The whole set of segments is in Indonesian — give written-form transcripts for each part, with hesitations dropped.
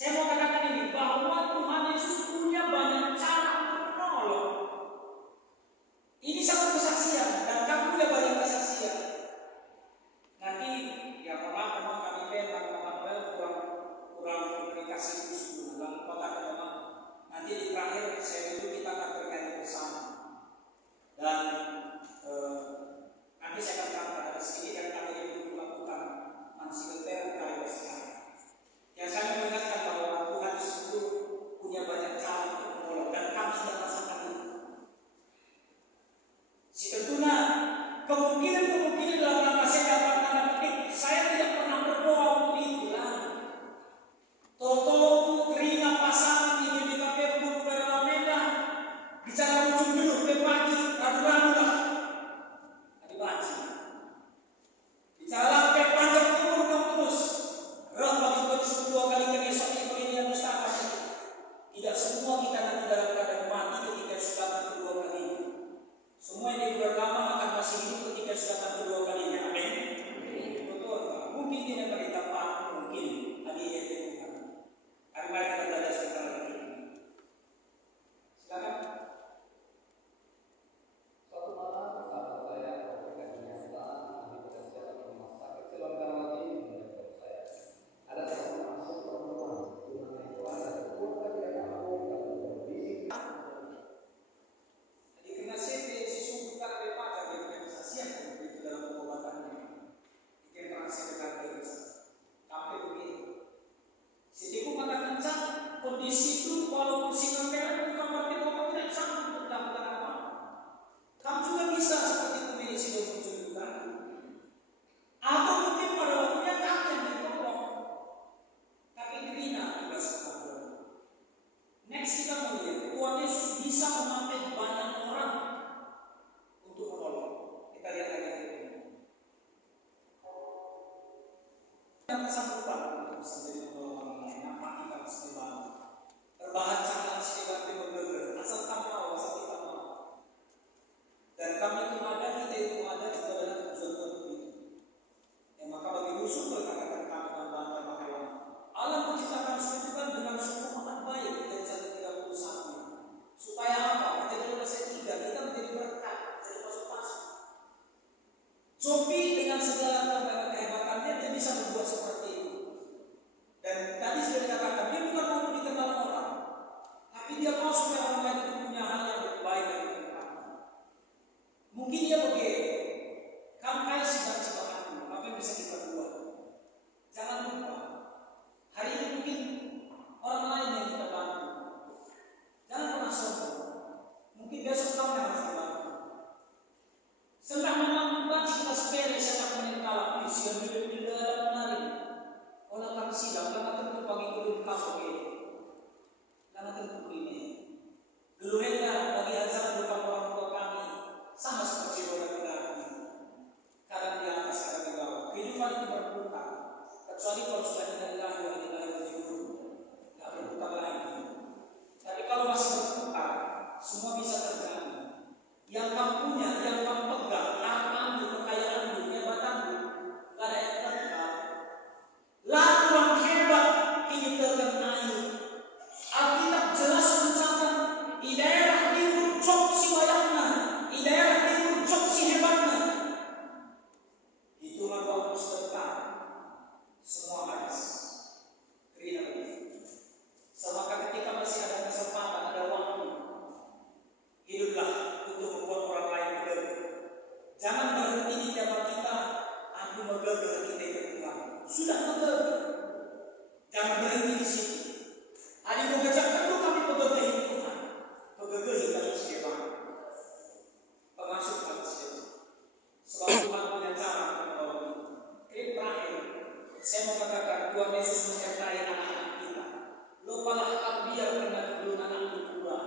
Saya mau katakan ini, bahwa Tuhan Yesus punya banyak cara untuk menolong. Ini satu kesaksian, dan kamu punya banyak kesaksian. Nanti, ya memang kami Manuel kurang komunikasi khusus dalam kota memang. Nanti di terakhir saya dulu kita akan bernyanyi bersama. Dan nanti saya akan katakan ada sedikit yang kami dulu lakukan Mansileter kali besar. Yang saya mengingatkan bahwa Tuhan Yesus itu punya banyak cara untuk menolong dan kamu sudah rasakan itu. Tentunya kemungkinan dalam rangka saya dapat tanda petik, saya tidak pernah berdoa untuk itu lah. Toto keringat pasangan di GBKP Buku Medan bicara ujung dulu pagi ragu-ragu lah. Dibaca. Bicara lampe panjang timur kamu terus. Roh bagi Tuhan 2 kali yang esok itu ini yang mustahil. Tidak semua kita nanti dalam keadaan mati ketika sudah kedua kalinya. Semua yang pertama akan masih hidup ketika sudah kedua kalinya. Amin. Betul. Mungkin tidak berita apa mungkin tadi yang Tuhan. Karena kita belajar sebentar lagi. Silakan. Suatu malam sahabat saya ketika kenyataan di bekerja di rumah sakit Cilangkap lagi menjemput saya. Ada seorang masuk perempuan tunai itu ada keluarga tidak tahu dan kondisi. Jadi kena CV siswa bukan ada pacar dia punya kesaksian itu dalam pengobatannya. Bikin rahasia dekat diri. Tapi begini. Setiap katakan kondisi itu walaupun singa merah bukan berarti bahwa tidak sanggup untuk melakukan apa. Kamu juga bisa seperti itu ini sudah menunjukkan. Atau mungkin pada waktunya kamu yang ditolong. Tapi Grina juga seperti. Next kita melihat Tuhan Yesus bisa memakai banyak orang untuk menolong. Kita lihat lagi ini. Yang kesanggupan untuk bisa menjadi menolong orang lain. Apa kita harus dibantu? Terbahan sangat sedikit bergerak. Asal kamu tahu, asal kita tahu. Dan kami itu ada, kita itu ada juga dalam tujuan itu. Yang maka bagi musuh berkatakan kami akan bantah makanan. Allah menciptakan sesuatu dengan semua amat baik dari 1:31. Supaya apa? Menjadi manusia 3, kita menjadi berkat, jadi masuk-masuk. Zombie dengan segala kehebatannya dia bisa berbuat seperti itu. Dan tadi sudah dikatakan dia bukan mau dikenal orang, tapi dia mau supaya orang lain itu punya hal yang baik dari Tuhan. Mungkin dia begini, kamu kayak sibat-sibatanmu, apa yang bisa kita buat? Jangan lupa, hari ini mungkin orang lain yang kita bantu. Jangan pernah sombong. Mungkin besok kamu yang harus dibantu. Setelah memang baca kita sepele sepak meninggal, yang bila menarik. Orang kami sidang, karena tentu bagi kulit kamu karena tentu ini. Dulu hendak bagi azab depan orang tua kami, sama seperti orang berarti. Kadang di atas, kadang di bawah. Kehidupan itu berputar. Kecuali kalau sudah tidak lahir wajib tak berputar lagi. Tapi kalau masih berputar, semua bisa terjadi. Yang kamu punya, yang kamu pegang, hartamu, kekayaanmu, kehebatanmu, gak ada yang terkekal. Lalu yang hebat ini terkenai. Alkitab jelas mencatat di daerah timur Job si bayangna, di daerah timur Job si hebatnya. Itulah waktu sebentar, semua habis. Kerina begitu. Semaka ketika masih ada kesempatan, ada waktu, hiduplah untuk membuat orang lain bergerak. Jangan berhenti di zaman kita, aku bergerak kita itu Tuhan. Sudah bergerak. Jangan berhenti di situ. Hari mengejar tentu kami bergerak Tuhan. Bergerak kita siapa? Pemasuk kami siapa? Sebab Tuhan punya cara untuk menolong. Ini terakhir, saya mau katakan Tuhan Yesus menyertai anak-anak kita. Lupalah kamu biar karena kedua anak pura.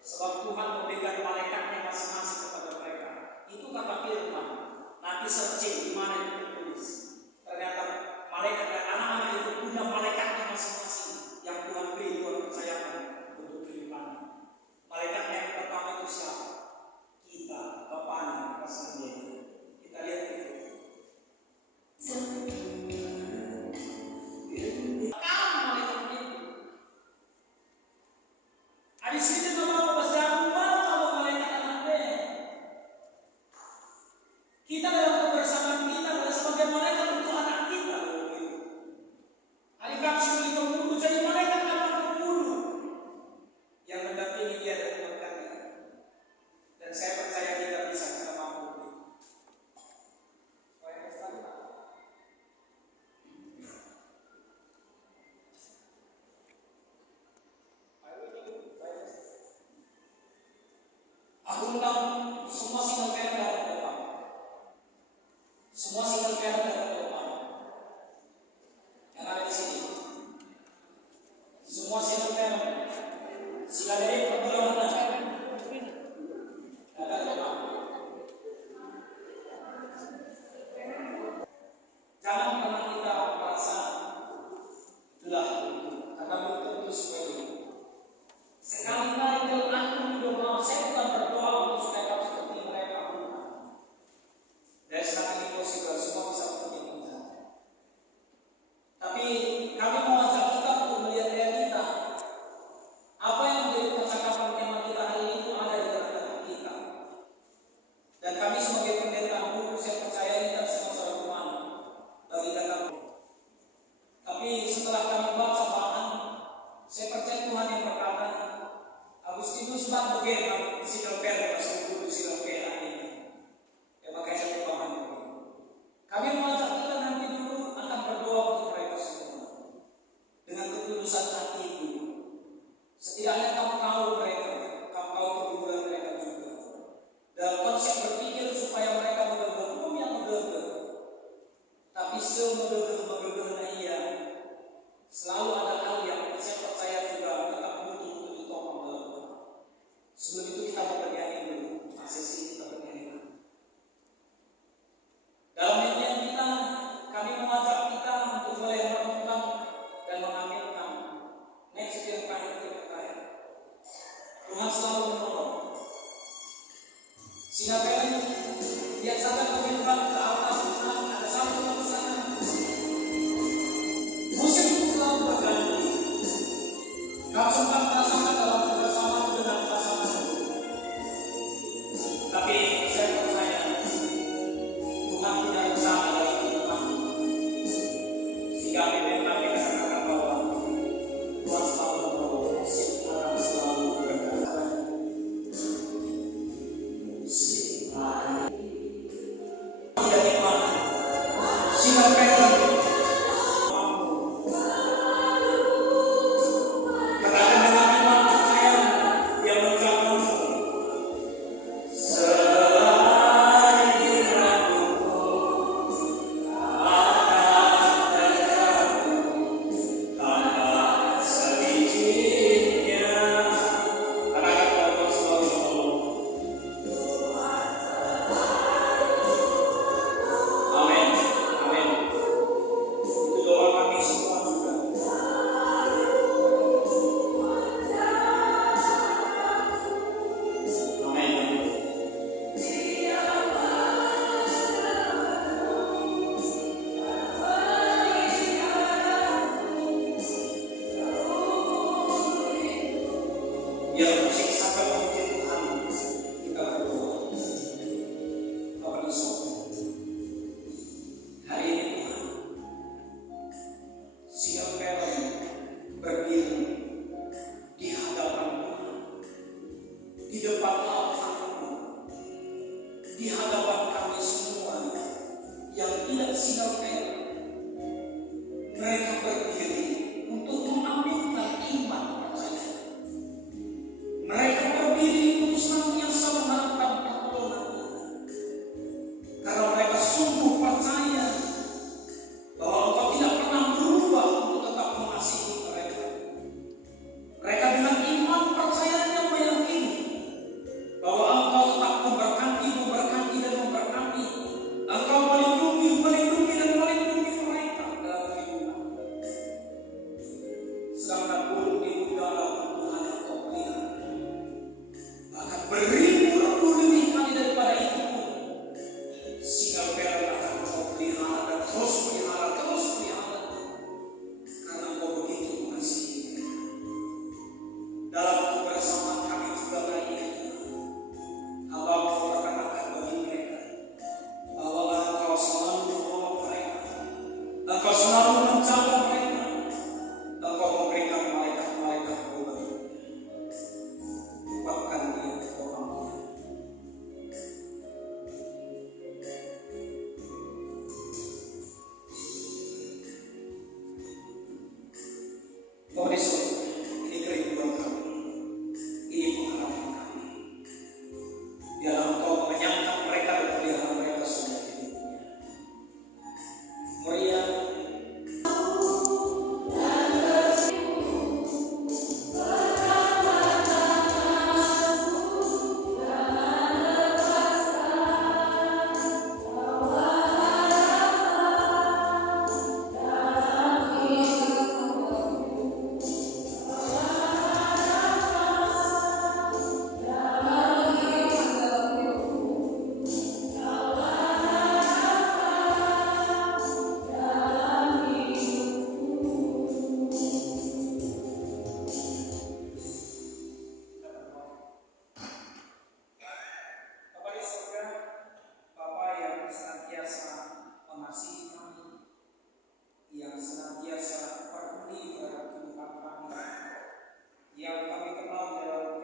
Sebab Tuhan memberikan malaikatnya masing-masing kepada mereka. Itu kata firman. Nanti searching di mana itu tertulis. Ternyata malaikat dan anak-anak itu punya malaikatnya masing-masing yang Tuhan beri, Tuhan percayakan untuk kehidupan. Malaikatnya yang pertama itu siapa? Kita, Bapaknya, Rasulnya. Kita lihat itu. single parent dapat berdoa. Yang ada di sini, semua single parent, sila dari pergaulan dapat berdoa. Jangan pernah kita merasa itulah karena belum tentu seperti itu. Sekali lagi kalau aku berdoa, saya bukan berdoa untuk supaya kamu seperti mereka, bukan. Dari sekarang ini possible, semua bisa seperti kita. Tapi kami mau ajak kita untuk melihat realita. Apa yang menjadi percakapan tema kita hari ini itu ada di tengah-tengah kita. Dan kami sebagai pendeta guru, saya percaya kita semua saudara Tuhan bagi kita. Tapi setelah kami baca bahan, saya percaya Tuhan yang berkata, Agustinus bang bagaimana single parent masuk single parent ini. Ya makanya saya paham ini. Kami mengajak kita nanti dulu akan berdoa untuk mereka semua dengan ketulusan hati itu. Setidaknya kamu tahu mereka, kamu tahu kebutuhan mereka juga. Dalam konsep berpikir supaya mereka benar-benar umum yang benar-benar. Tapi semegegah iya. Selalu ada hal yang saya percaya juga tetap butuh untuk ditopang dalam doa. Sebelum itu kita bernyanyi dulu. Sesi kita bernyanyi. Dalam nyanyian kita, kami mengajak kita untuk boleh merenungkan dan mengaminkan. Next yang terakhir kita kaya. Tuhan selalu menolong. Sehingga kalian lihat saja komitmen ke atas Tuhan ada satu pesanan. Musik selalu berganti. Kau sempat merasakan dalam kebersamaan dengan pasangan. Tapi saya percaya Tuhan tidak bersama dalam kehidupan. Sehingga kami katakan bahwa Tuhan selalu menolong. Musik akan selalu berganti. Musik akan tidak dimana. Single parent. Biar musik sampai memuji Tuhan, kita berdoa. Bapak di surga, hari ini Tuhan, single parent berdiri di hadapan Tuhan, di depan Al-Fatihah, di hadapan kami semua yang tidak single parent. Mereka berdiri untuk mengaminkan iman percaya. Mereka berdiri untuk senantiasa mengharapkan pertolongan Tuhan. Karena mereka sungguh percaya bahwa Engkau tidak pernah berubah untuk tetap mengasihi mereka. Mereka dengan iman percayanya meyakini bahwa Engkau tetap memberkati dan memberkati. Engkau melindungi dan melindungi mereka dalam kehidupan. Sedangkan burung di udara Tuhan Engkau pelihara. Bahkan beribu-ribu lebih kali daripada itu pun single parent akan Engkau pelihara dan terus pelihara karena Engkau begitu mengasihi mereka. Dalam kebersamaan kami juga kali ini hamba Engkau perkenalkan bagi mereka bahwa Engkau selalu menolong mereka, Engkau selalu menjaga mereka, Engkau memberikan malaikat-malaikat bagi kuatkan dia tolongnya.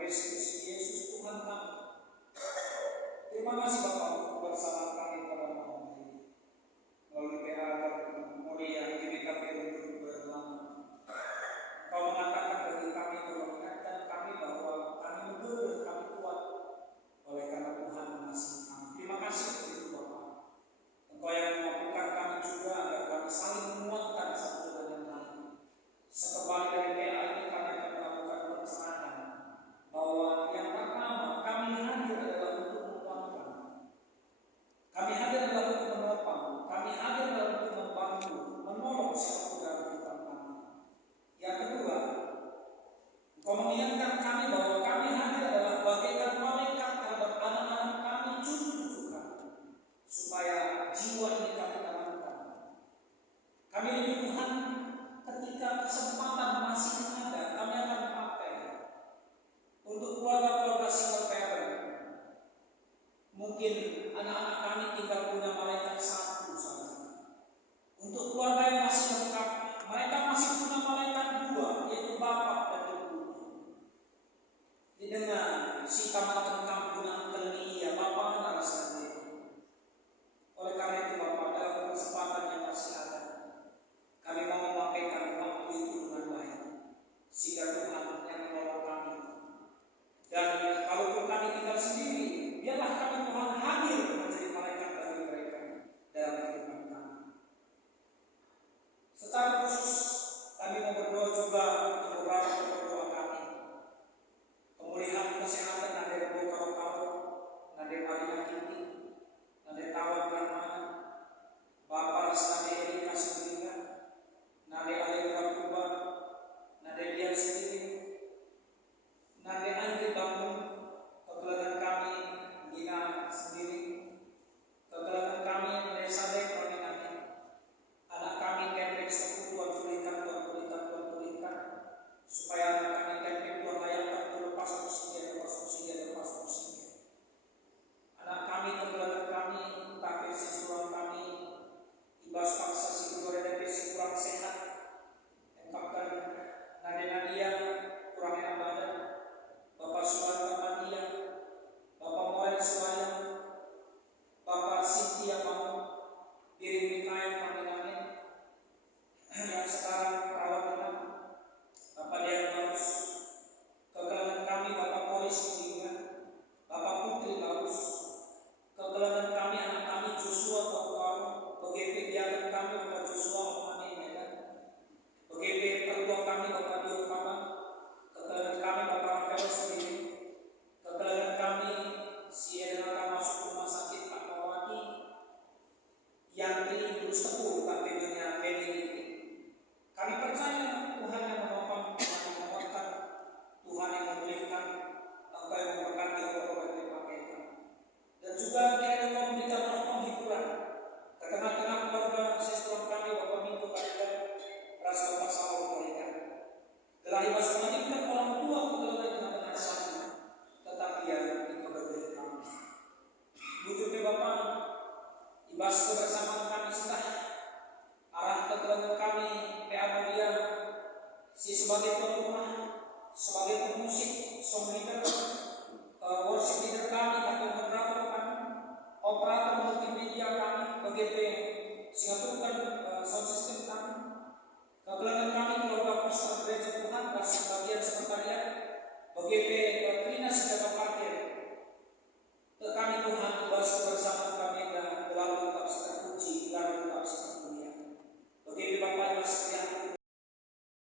Kristus Yesus Tuhan kami. Terima kasih Bapa untuk kebersamaan kami pada malam hari ini. Melalui PA dan Mulia GBKP untuk berlama. Engkau mengatakan bagi kami, Kau mengingatkan kami bahwa kami betul, kami kuat oleh karena Tuhan mengasihi kami. Terima kasih untuk itu Bapa. Engkau yang memampukan kami juga agar kami saling menguatkan satu dengan yang lain. Sekembali dari PA ini kami akan melakukan pencerahan bahwa yang pertama kami hadir adalah untuk menguatkan. Kami hadir adalah untuk menopang. Kami hadir adalah untuk membantu, menolong siapapun dalam kehidupan kami. Yang kedua, Engkau mengingatkan kami bahwa kami hadir adalah bagaikan malaikat terhadap anak-anak kami, cucu-cucu kami, supaya jiwa ini kami tanamkan. Kami ini Tuhan, ketika kesempatan masih ada, kami akan pakai untuk keluarga-keluarga single parent. Mungkin anak-anak kami tinggal punya malaikat satu saja. Untuk keluarga yang masih lengkap, mereka masih punya malaikat dua, yaitu Bapak dan Ibu. Didengar si tamat lengkap guna kelenia Bapak menaraskan diri. Oleh karena itu Bapak, dalam kesempatan yang masih ada, kami mau memakaikan waktu itu dengan baik, sehingga Tuhan yang menolong kami. Dan kalaupun kami tinggal sendiri, biarlah kami Tuhan hadir menjadi malaikat bagi mereka dalam kehidupan kami. Secara khusus, kami mau berdoa juga untuk beberapa berdoa kami. Pemulihan kesehatan Nade Rebo Karo-Karo, Nade Marina Kinti, Nade Tawan Rahmana, Bapak Rasnade Erika Sendiriga, Nade Alendra Kuba, Nade Dian Sendiri, Nade Andri Bangun, kegelangan kami Gina Sendiri, kegelangan kami Desa Dek Rominati, anak kami Kendrick Sekutuan Pulihkan, supaya anak kami Kendrick Tuhan layakkan lepas oksigen. Anak kami kegelangan kami, tapi siswa kami, ibas paksa si kedua si kurang sehat, engkapkan Nade Nadia kurang enak badan, Bapak Suwanda Madia, Bapak Moel Suwayang, Bapak Sintia Bangun, Diri Mikael Pandinanin, yang sekarang perawat inap, Bapak Dian Barus, kegelangan kami Bapak Polis Kudiga, Bapak Putri Barus, kegelangan kami anak kami Joshua Tokaro, BGP diakan kami Bapak Joshua Omani Medan, BGP tertua kami Bapak Dio Kamang, kegelangan kami Bapak Rafael Sendiri, kegelangan kami si Edna masuk rumah sakit Pak Mawati, yang terus tepuh KPD-nya Benedict. Kami percaya Tuhan yang menopang, Tuhan yang menguatkan, Tuhan yang memulihkan, Engkau yang memberkati obat-obat yang dipakaikan. Dan juga kiranya Engkau memberikan roh penghiburan ke tengah-tengah keluarga sistem kami Bapak Minggu Kalian, Ras Bapak Saul Kalian. Telah ibas melanjutkan orang tua kegelangan dengan satu, tetapi yang diperbedaan kami. Wujudnya Bapak, ibas kebersamaan kami sudah arah kegelangan kami PA Mulia, si sebagai tuan rumah, sebagai pemusik, song leader, worship leader kami, atau moderator kami, operator multimedia kami, BGP, singatukan sound system kami, kegelangan kami keluarga pastor gereja Tuhan, dan sebagian sekretariat, BGP